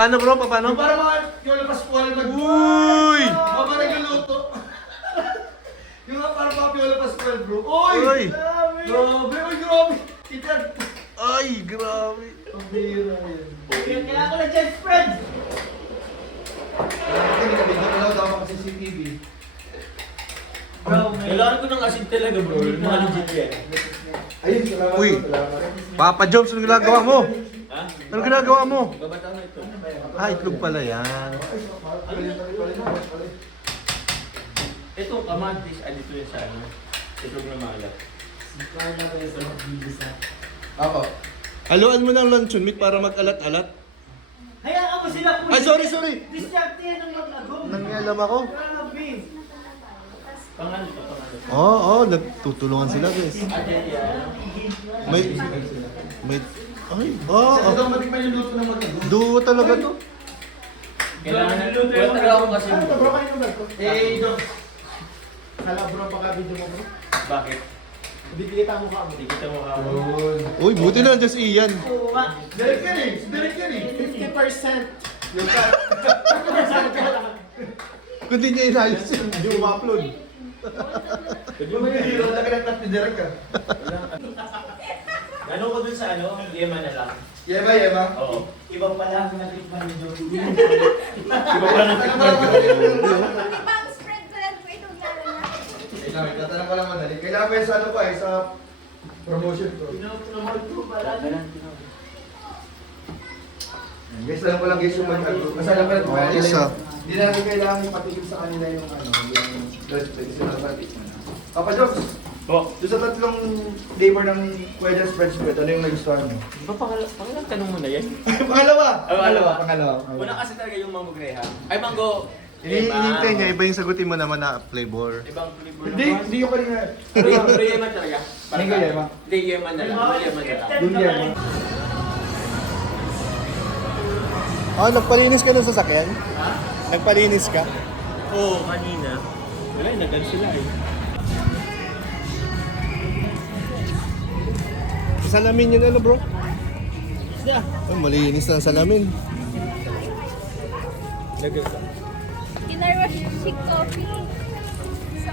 Paano bro? Paano? Para mga yung Pascual mag... Uy! Mga nagluluto. Yung mga para mga Piola Pascual bro. Uy! Uy! Grabe! Uy, grabe! Itan! Ay, grabe. Ang bira yan. Kaya ako na dyan, spread! Nabigyan ko lang daw ako sa CCTV. Bro, kailangan ko ng asin talaga bro. Mga legit yan. Ayun, salamat Uy. po, salamat. Papa Joms, ano ginagawa mo? Ha? Ano ginagawa mo? Babata na ito. Ah, itlog pala yan. Ito, kamatis. Dito yan sa ano. Itlog na malat. Ako. Haluan mo ng luncheon meat para mag-alat-alat. Hayaan mo sila kung... Ay, sorry. Distracted yan ng maglagong. Nangialam ako. Grabe. Pangalan pa, pangalan. Oo, nagtutulungan sila guys. May... Ay, Ito ang matikman yung luto ng magandang. duo talaga to. Kailangan na luto yung taga ako kasi. Ano bro, kayo naman ko? Dok. Kala bro, pagka-video mo bro. Bakit? Hindi kita mo ka mo. Hindi kita mo ako. Uy, buti na just Ian. Direct yan eh. Direct yan eh. 50%. Yung ka. Kung di niya inayos yun, hindi umupload. Yung mga hero na kinaklat ni Derek ka. Ano ko dun sa ano? Yema na lang. Yema, yema. Oo. Ibang pala ang natikman ni Joe. Iba pala natikman ko. Ibang spread ko lang po itong lalo na. Tatanong ko lang madali. Kailangan pa yung sa ano pa eh, sa promotion ko. Pinopromote ko pala. Guys, alam ko lang guys yung mag-agro. Kasi alam ko lang kung kaya nila Isa. hindi natin kailangan ipatigil sa kanila yung ano, yung first place. Kasi napatigil na. Papa Jobs, Po. doon sa tatlong flavor ng Quail Spread Spread, ano yung nagustuhan mo? Di ba pangalang tanong mo na yan? Pangalawa! Pangalawa. Pangalawa. Una kasi talaga yung mango graham. Ay, mango. Hinihintay niya, iba yung sagutin mo naman na flavor. Ibang flavor Hindi yung kanina. Pero yema talaga. Mango yema? Hindi, yema na lang. Yema na lang. Yung yema. Ah, nagpalinis ka ng sasakyan? Ha? Nagpalinis ka? Oo, kanina. Wala, nagan sila eh. Salamin yun ano bro? Siya. Oh, malinis na ang salamin. Nagan sa. Kinarwash chic coffee. So,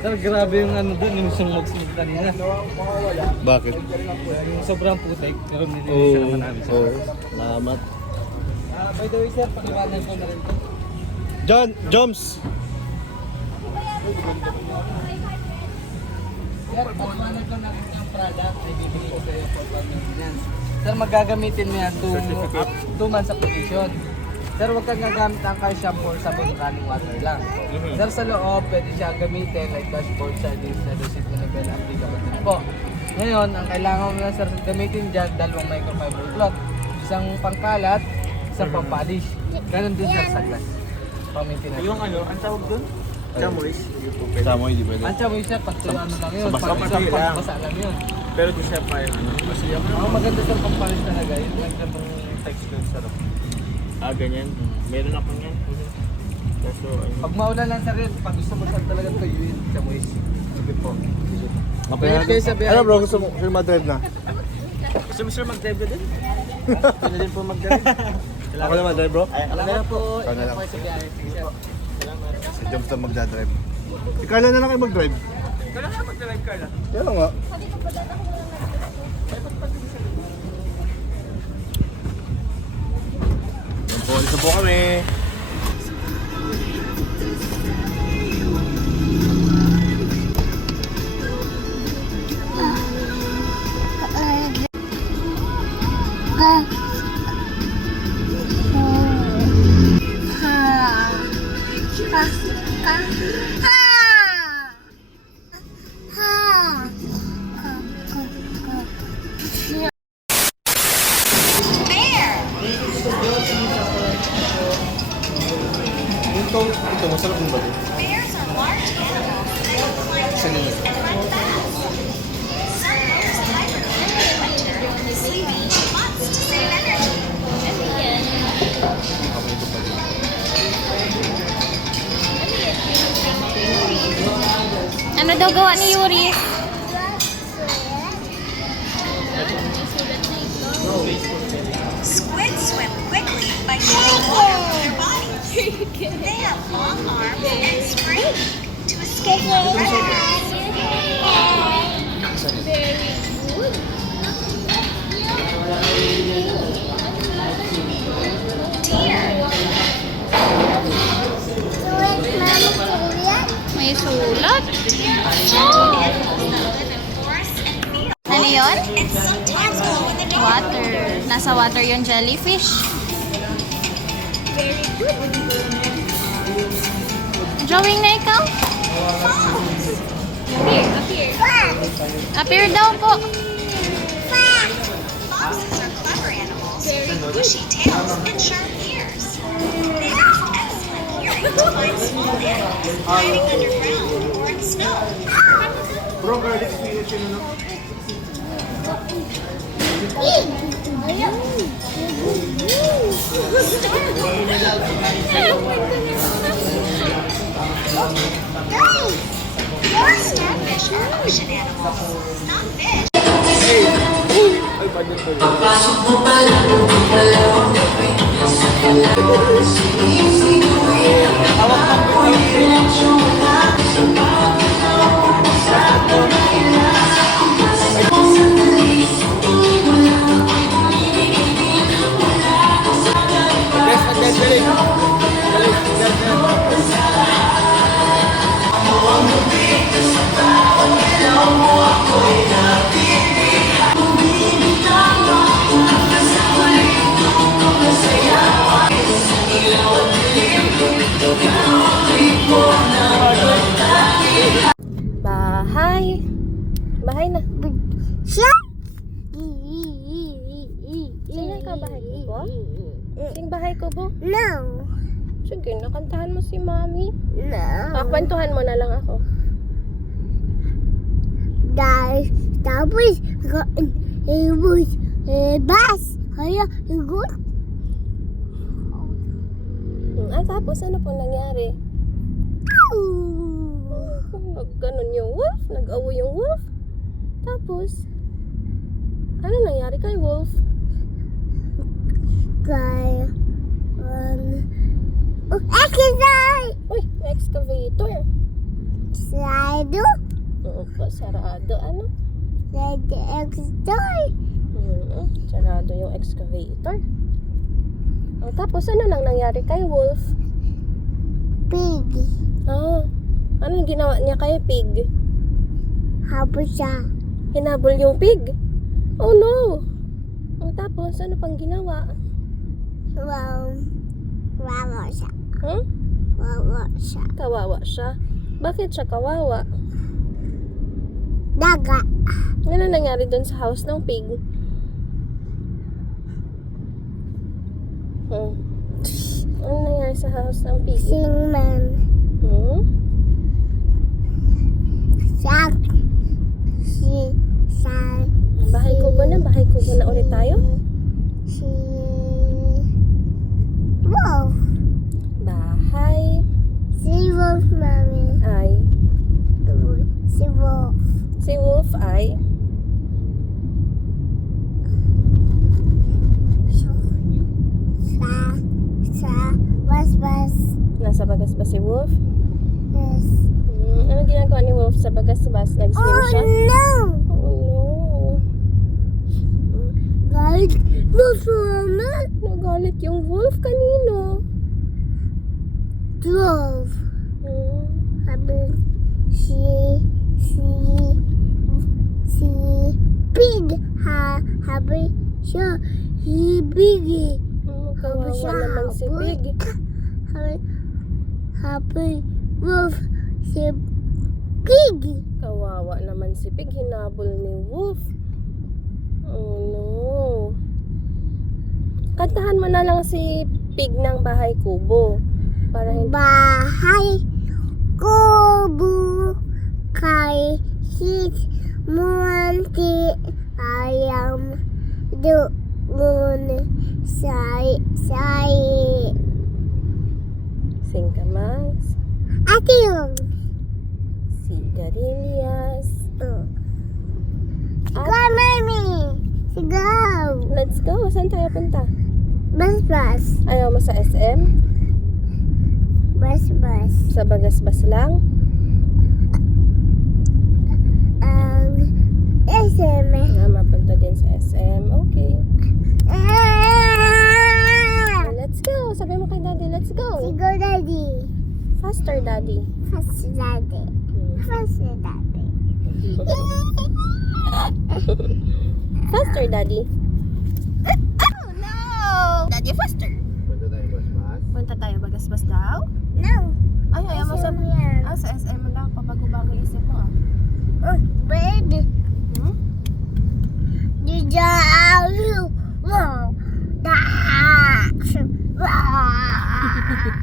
Sir, grabe yung ano doon, yung sumog-sumog kanina. Bakit? Yung sobrang putik, pero Oo. nilinisan naman namin sir. Oo. Salamat. By the way sir, pakiwanan ko na rin to. John, Joms! Sir, pakiwanan ko na rin ang product, ay bibigay ko kayo for 1 month yan. Sir, magagamitin mo yan 2 months application. Sir, huwag kang gagamit ng car shampoo or sabon running water lang. Sir, sa loob, pwede siya gamitin like dashboard, sardines, na receipt na level, applicable din po. Ngayon, ang kailangan mo na sir gamitin dyan, 2 microfiber cloth. Isang pangkalat, isang pang-polish. Ganon din sir sa glass. Pang-maintenance. Yung ano, ang tawag doon? Chamois. Samoy, di ba? Ang mo sir, pag ano lang yun, Sa basa pag lang. pagbasa lang yun. Pero di siya pa yung ano. Kasi yung Ang maganda sir pang-polish talaga, yun lang ganitong texture sarap. ganyan. Meron ako niyan. Kaso, ano. Pag maulan lang sir yun, pag gusto mo sir talaga ito, yun, chamois. Sige po. Okay Ingat kayo sa biyahe. Ano bro, gusto mo sure madrive na? Gusto mo sir mag-drive ka din? Gusto din po mag-drive? Ako naman drive bro? Ay, Alam na po, Ikaw na ingat lang. po kayo sa biyahe. Sige sir. Si Joms na magdadrive. Ikaw na lang kayo mag-drive. Kailan ka mag-drive, Carla? Kaya nga. sabi ko pa dati ako lang Nagpulis na po kami. Ito, masarap yung bali. Bears are large animals that can climb trees and run fast. Some bears hibernate in winter, sleeping for months to save energy. Ano daw gawa ni Yuri? Squid. swim quickly by using water with their bodies. They have long arms and spring to escape from predators. Deer. May sulat. Deer are gentle animals that live in forests and fields Ano yun? and sometimes glow in the dark. Water. Nasa water yung jellyfish. Drawing na ikaw? Appear daw po. Foxes are clever animals with bushy tails and sharp ears. They use excellent hearing to find small animals hiding underground or in snow. Bro, garlic spinach yun, ano? Starfish are ocean animals, not fish. Bahay. Bahay na. Sino ka bahay ko po? Sing bahay ko po? No. Sige, nakantahan mo si Mami. No. Kakwentuhan mo na lang ako. Guys, tapos ibus bas kaya igut. Tapos ano po nangyari? Nagganon yung wolf, nag-awo yung wolf. Tapos, ano nangyari kay wolf? Kaya exercise. Uy, may excavator. Slide. Oo po, sarado. Ano? Slide exercise. Sarado yung excavator. Tapos, ano nang nangyari kay wolf? Pig. Ano yung ginawa niya kay pig? Habol siya. Hinabol yung pig? Oh no! Tapos, ano pang ginawa? Wawa siya. Huh? Wawa siya. Kawawa siya. Bakit siya kawawa? Daga. Ano nangyari dun sa house ng pig? Ano nangyari sa house ng pig? Singman. Sak. Bahay kubo na? Bahay kubo na ulit tayo? Wolf. Bahay Si Wolf, Mami. ay... Si Wolf. Si wolf ay... Bas. Nasa bagas ba si wolf? Yes. Ano ginagawa ni wolf sa bagas-bas? Nag-swim siya? No! Oh Guys, Wolf, Mama. no. Nagalit yung wolf kanino? 12. Sabi, si pig. Sabi siya, si pig. Kawawa naman si pig. Happy wolf si pig. Kawawa naman si pig. Hinabol ni wolf. Oh no. Kantahan mo na lang si pig ng bahay kubo. Para hindi... Bahay kubo kay hit munti ayam doon say Singkamas. ate yung Sigarilyas. Go, Mami! Go! Let's go. Saan tayo punta? Bas. Ayaw mo sa SM? Bas. Sa Bagasbas lang? SM. Mapunta din sa SM. Okay. Let's go. Sabi mo kay daddy, let's go. Sigo, Daddy. Faster, daddy. Fast, Daddy. Fast, Daddy. Faster, daddy. Oh, no! Daddy, faster. Punta tayo Basbas. Punta tayo Bagasbas daw? No. Ay, ayaw mo sa... SM yan. Sa SM mo lang. Pabago-bago isip mo, ah. Baby. Hmm? Wow.